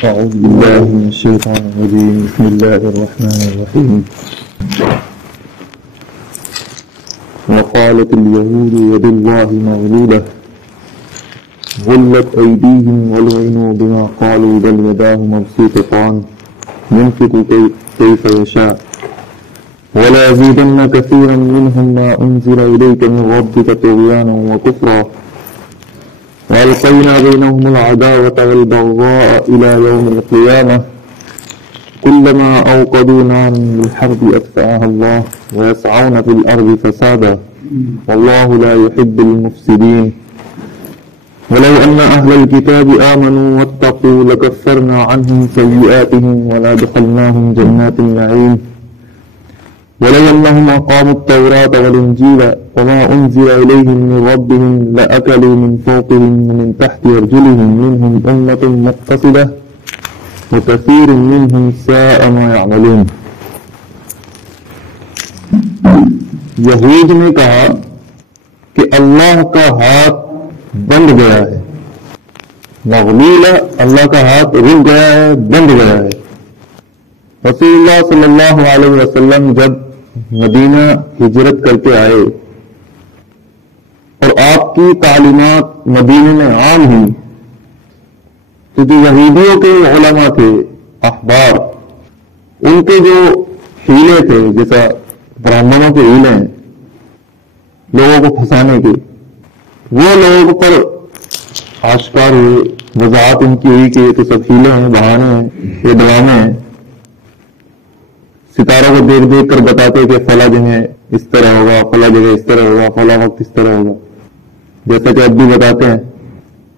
أعوذ بالله من الشيطان الرجيم. بسم الله الرحمن الرحيم. وقالت اليهود يد الله مغلولة غلت أيديهم ولعنوا بما قالوا بل يداه مبسوطتان ينفق كيف يشاء ولا يزيدن كثيرا منهم ما أنزل إليك من ربك طغيانا وكفرا وألقينا بينهم العداوة والبغضاء إلى يوم القيامة كلما أوقدوا نارا للحرب أطفأها الله ويسعون في الأرض فسادا والله لا يحب المفسدين ولو أن أهل الكتاب آمنوا واتقوا لكفرنا عنهم سيئاتهم ولأدخلناهم جنات النعيم ولو أنهم أقاموا التوراة والإنجيل وما أنزل إليهم من ربهم لأكلوا من فوقهم ومن تحت أرجلهم منهم أمة مقتصدة وكثير منهم ساء ما يعملون. یہود نے کہا کہ اللہ کا ہاتھ بند گیا ہے، مغلولہ، اللہ کا ہاتھ رک گیا ہے، بند گیا ہے۔ رسول اللہ صلی اللہ علیہ وسلم جب مدینہ ہجرت کر کے آئے اور آپ کی تعلیمات مدینہ میں عام ہوئی تو جو یہودیوں کے علماء تھے، احبار، ان کے جو ہیلے تھے، جیسا برہمنوں کے ہیلے ہیں لوگوں کو پھنسانے کے، وہ لوگوں پر آشکار ہوئے، وضاحت ان کی ہوئی کہ یہ تو سب ہیلے ہیں، بہانے ہیں، یہ ڈرامے ہیں۔ ستاروں کو دیکھ دیکھ کر بتاتے کہ فلاں جگہ اس طرح ہوگا، فلاں جگہ اس طرح ہوگا، فلاں وقت اس طرح ہوگا، جیسا کہ اب بھی بتاتے ہیں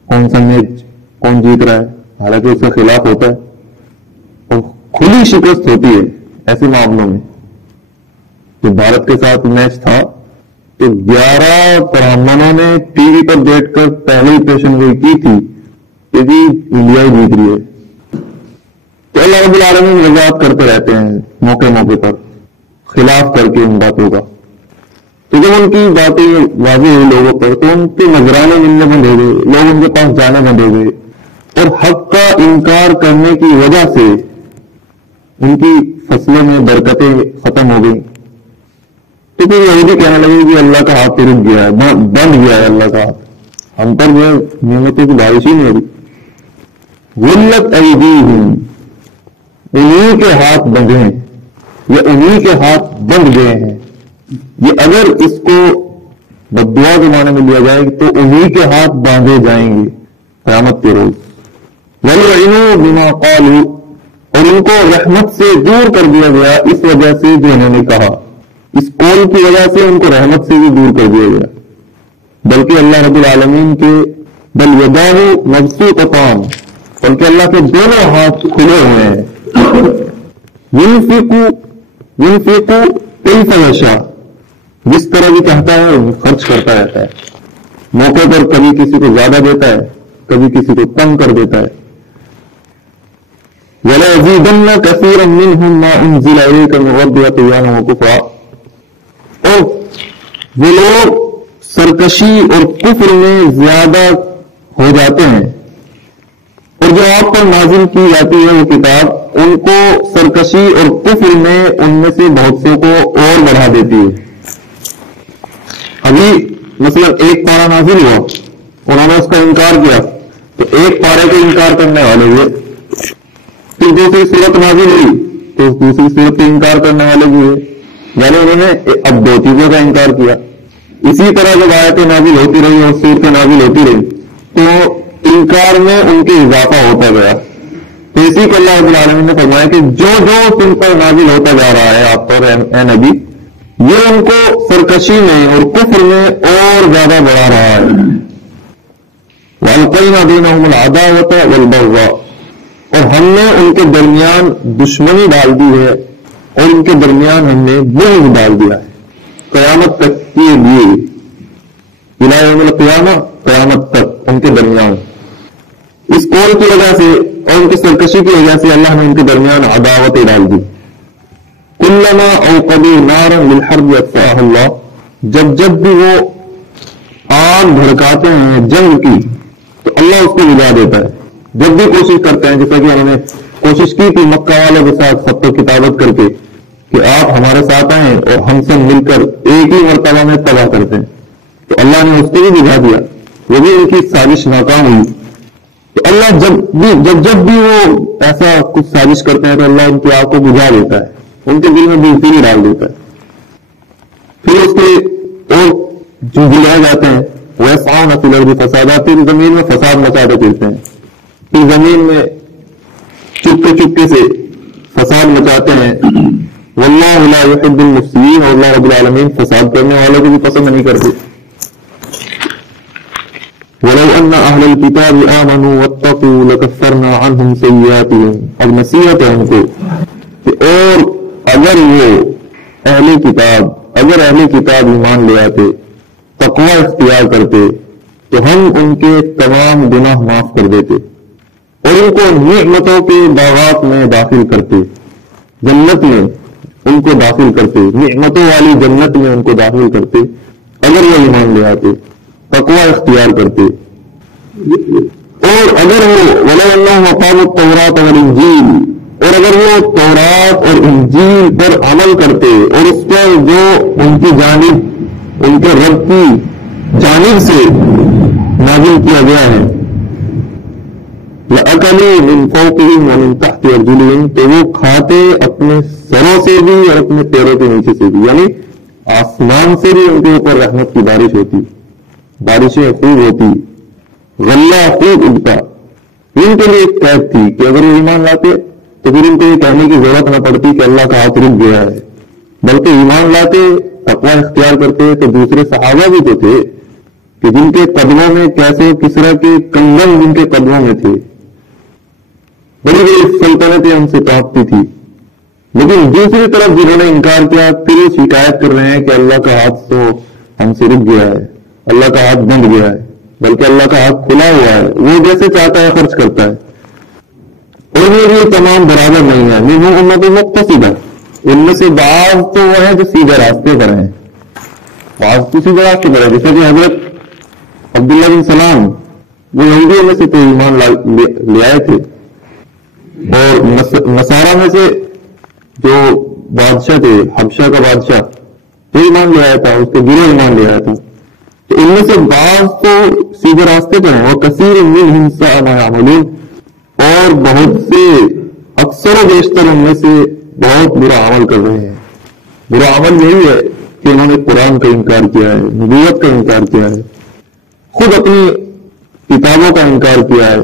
کون سا میچ کون جیت رہا ہے، حالانکہ اس کے خلاف ہوتا ہے اور کھلی شکست ہوتی ہے ایسے معاملوں میں۔ جو بھارت کے ساتھ میچ تھا تو 11 برہمنوں نے ٹی وی پر بیٹھ کر پہلی پیشن گوئی کی تھی کہ جی انڈیا ہی جیت رہی ہے۔ تو اللہ رب العالمین وضاحت کرتے رہتے ہیں موقع موقع پر، خلاف کر کے ان باتوں کا۔ تو جب ان کی باتیں واضح ہوئی لوگوں پر تو ان کے نذرانے ملنے بند ہو گئے، لوگ ان کے پاس جانے بند ہو گئے اور حق کا انکار کرنے کی وجہ سے ان کی فصلوں میں برکتیں ختم ہو گئی۔ تو پھر یہودی کہنے لگے کہ اللہ کا ہاتھ رک گیا ہے، بند گیا ہے اللہ کا ہاتھ، ہم پر جو نعمتوں کی بارش ہی نہیں ہو رہی۔ غلت ایدیہم، انہی کے ہاتھ بندھے ہیں یا انہی کے ہاتھ بند گئے ہیں۔ یہ اگر اس کو بددعا کے معنی میں لیا جائے تو انہی کے ہاتھ باندھے جائیں گے قیامت کے روز۔ وَلْعِنُوا بِمَا قَالُوا، اور ان کو رحمت سے دور کر دیا گیا اس وجہ سے جو انہوں نے کہا، اس قول کی وجہ سے ان کو رحمت سے بھی دور کر دیا گیا۔ بلکہ اللہ رب العالمین کے بل یداہ مبسوطتان، بلکہ اللہ کے دونوں ہاتھ کھلے ہوئے ہیں۔ ينفق كيف يشاء، جس طرح بھی چاہتا ہے خرچ کرتا رہتا ہے، موقع پر کبھی کسی کو زیادہ دیتا ہے، کبھی کسی کو کم کر دیتا ہے۔ وَلَيَزِيدَنَّ كَثِيرًا مِّنْهُمْ مَا أُنزِلَ إِلَيْكَ مِن رَّبِّكَ طُغْيَانًا وَكُفْرًا، اور وہ لوگ سرکشی اور کفر میں زیادہ ہو جاتے ہیں، اور جو آپ پر نازل کی جاتی ہے وہ کتاب ان کو سرکشی اور کفر میں ان میں سے بہت سے کو اور بڑھا دیتی ہے۔ ابھی مثلا ایک پارہ نازل ہوا، انہوں نے اس کا انکار کیا تو ایک پارے کا انکار کرنے والے ہوئے، پھر دوسری صورت نازل ہوئی تو دوسری صورت کا انکار کرنے والے بھی ہوئے، یعنی انہوں نے اب 2 چیزوں کا انکار کیا۔ اسی طرح جب آیتیں نازل ہوتی رہی اور صورتیں نازل ہوتی رہی تو انکار میں ان کے اضافہ ہوتا گیا۔ تو اسی کو اللہ رب العالمین نے فرمایا کہ جو جو تم پر نازل ہوتا جا رہا ہے آپ پر اے نبی، یہ ان کو سرکشی میں اور کفر میں اور زیادہ بڑھا رہا ہے۔ وَأَلْقَيْنَا بَيْنَهُمُ الْعَدَاوَةَ وَالْبَغْضَاءَ، اور ہم نے ان کے درمیان دشمنی ڈال دی ہے اور ان کے درمیان ہم نے بغض ڈال دیا ہے قیامت تک کے لیے، اِلَى يَوْمِ الْقِيَامَةِ، قیامت تک ان کے درمیان۔ اس قول کی وجہ سے اور ان کی سرکشی کی وجہ سے اللہ نے ان کے درمیان عداوتیں ڈال دی۔ کلما اوقدوا نارا للحرب اطفاها اللہ، جب بھی وہ آگ بھڑکاتے ہیں جنگ کی تو اللہ اس کو بجھا دیتا ہے۔ جب بھی کوشش کرتے ہیں، جیسا کہ انہوں نے کوشش کی تھی مکہ والوں کے ساتھ سب کو کتابت کر کے کہ آپ ہمارے ساتھ آئیں اور ہم سے مل کر ایک ہی مرتبہ میں تباہ کرتے ہیں، تو اللہ نے اس کو بھی بجھا دیا، وہ بھی ان کی سازش ناکام ہوئی۔ تو اللہ جب بھی وہ ایسا کچھ سازش کرتے ہیں تو اللہ ان کی آگ کو بجھا دیتا ہے، ان کے دل میں بزدلی ڈال دیتا ہے، پھر اس کے اور جو جلائے جاتے ہیں وہ ایسا نہ فی فسادات، پھر زمین میں فساد مچاتے پھرتے ہیں، پھر زمین میں چپکے سے فساد مچاتے ہیں۔ واللہ لا يحب المفسدین، اور اللہ رب العالمین فساد کرنے والوں کو بھی پسند نہیں کرتے۔ ولو ان اہل الکتاب آمنوا واتقوا لکفرنا عنہم سیئاتہم، اب نصیحت ہے ان کو کہ اور اگر اہل کتاب ایمان لے آتے، تقوی اختیار کرتے، تو ہم ان کے تمام گناہ معاف کر دیتے اور ان کو نعمتوں کے باغات میں داخل کرتے، جنت میں ان کو داخل کرتے، نعمتوں والی جنت میں ان کو داخل کرتے اگر وہ ایمان لے آتے، تقوی اختیار کرتے۔ اور اگر وہ ولو انہم اقاموا التوراۃ والانجیل، اور اگر وہ تورات اور انجیل پر عمل کرتے اور اس پر جو ان کی جانب، ان کے رب کی جانب سے نازل کیا گیا ہے، لَأَكَلُوا مِن فَوْقِهِمْ وَمِن تَحْتِ أَرْجُلِهِمْ، تو وہ کھاتے اپنے سروں سے بھی اور اپنے پیروں کے نیچے سے بھی، یعنی آسمان سے بھی ان کے اوپر رحمت کی بارش ہوتی، بارشیں خوب ہوتی، غلہ خوب اگتا۔ ان کے لیے ایک قید تھی کہ اگر وہ ایمان لاتے تو پھر ان کو یہ کہنے کی ضرورت نہ پڑتی کہ اللہ کا ہاتھ رک گیا ہے، بلکہ ایمان لاتے، تقوی اختیار کرتے تو دوسرے صحابہ بھی تو تھے کہ جن کے قدموں میں کیسے کسرا کے کنگن جن کے قدموں میں تھے، بڑی بڑی سلطنتیں ان سے کانپتی تھی، لیکن دوسری طرف جنہوں نے انکار کیا پھر وہ شکایت کر رہے ہیں کہ اللہ کا ہاتھ تو ہم سے رک گیا ہے، اللہ کا ہاتھ بند گیا ہے، بلکہ اللہ کا ہاتھ کھلا ہوا ہے، وہ جیسے چاہتا ہے خرچ کرتا ہے۔ اور یہ تمام برابر نہیں ہے، منہم امۃ مقتصدہ، ان میں سے بعض تو وہ ہیں جو سیدھے راستے پر ہیں، بعض تو سیدھے راستے پر ہیں، جیسے کہ حضرت عبداللہ بن سلام وہ یہودیوں میں سے تو ایمان لے آئے تھے، اور نصارہ میں سے جو بادشاہ تھے، حبشہ کا بادشاہ وہ ایمان لے آیا تھا، اس کے گروہ ایمان لے آیا تھا، تو ان میں سے بعض تو سیدھے راستے پر ہیں، اور کثیر منہم ساء ما یعملون، اور بہت سے اکثر و بیشتر ان میں سے بہت برا عمل کر رہے ہیں۔ برا عمل یہی ہے کہ انہوں نے قرآن کا انکار کیا ہے، نبوت کا انکار کیا ہے، خود اپنی کتابوں کا انکار کیا ہے،